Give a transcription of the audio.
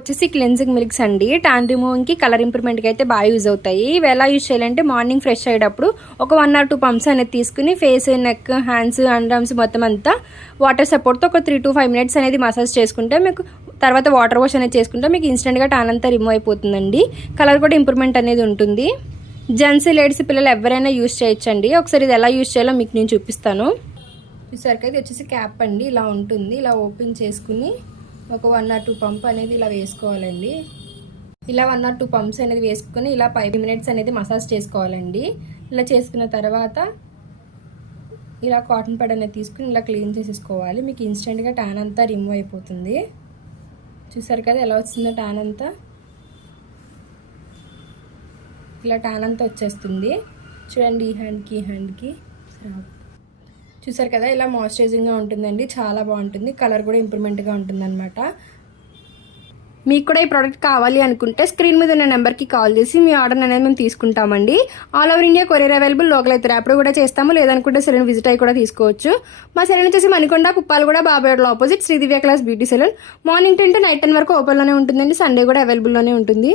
వచ్చేసి cleansing milks అండి. Tan రిమూవింగ్కి, colour ఇంప్రూవ్మెంట్కి అయితే బాగా యూజ్ అవుతాయి. ఇవి ఎలా యూజ్ చేయాలంటే మార్నింగ్ ఫ్రెష్ అయ్యేటప్పుడు ఒక 1 or 2 పంప్స్ అనేది తీసుకుని face, neck, hands, under arms మొత్తం అంతా వాటర్ సపోర్ట్తో ఒక 3 to 5 minutes అనేది మసాజ్ చేసుకుంటే మీకు తర్వాత వాటర్ వాష్ అనేది చేసుకుంటే మీకు ఇన్స్టెంట్గా టాన్ అంతా రిమూవ్ అయిపోతుందండి. కలర్ కూడా ఇంప్రూవ్మెంట్ అనేది ఉంటుంది. జెంట్స్, లేడీస్, పిల్లలు ఎవరైనా యూజ్ చేయొచ్చండి. ఒకసారి ఇది ఎలా యూజ్ చేయాలో మీకు నేను చూపిస్తాను. చూసారు కదా, వచ్చేసి క్యాప్ అండి. ఇలా ఉంటుంది. ఇలా ఓపెన్ చేసుకుని ఒక 1 or 2 పంప్ అనేది ఇలా వేసుకోవాలండి. ఇలా 1 or 2 పంప్స్ అనేది వేసుకొని ఇలా 5 minutes అనేది మసాజ్ చేసుకోవాలండి. ఇలా చేసుకున్న తర్వాత ఇలా కాటన్ ప్యాడ్ అనేది తీసుకుని ఇలా క్లీన్ చేసేసుకోవాలి. మీకు ఇన్స్టెంట్గా ట్యాన్ అంతా రిమూవ్ అయిపోతుంది. చూసారు కదా ఎలా వచ్చిందో ట్యాన్ అంతా. ఇలా ట్యాన్ అంతా వచ్చేస్తుంది. చూడండి, ఈ హ్యాండ్కి చూసారు కదా ఇలా మాయిశ్చరైజింగ్గా ఉంటుందండి. చాలా బాగుంటుంది. కలర్ కూడా ఇంప్రూవ్మెంట్గా ఉంటుంది అనమాట. మీకు కూడా ఈ ప్రోడక్ట్ కావాలి అనుకుంటే స్క్రీన్ మీద ఉన్న నెంబర్కి కాల్ చేసి మీ ఆర్డర్ అనేది మేము తీసుకుంటామండి. All over India courier available. Local అయితే ర్యాపిడో కూడా చేస్తాము. లేదనుకుంటే సెలూన్ విజిట్ అయ్యి కూడా తీసుకోవచ్చు. మా సెలూన్ వచ్చేసి మణికొండ, పుప్పాలగూడ, బాబాయోడ్లో opposite Sridivya class beauty salon. Morning 10 to night 10 వరకు ఓపెన్లోనే ఉంటుందండి. సండే కూడా అవైలబుల్లోనే ఉంటుంది.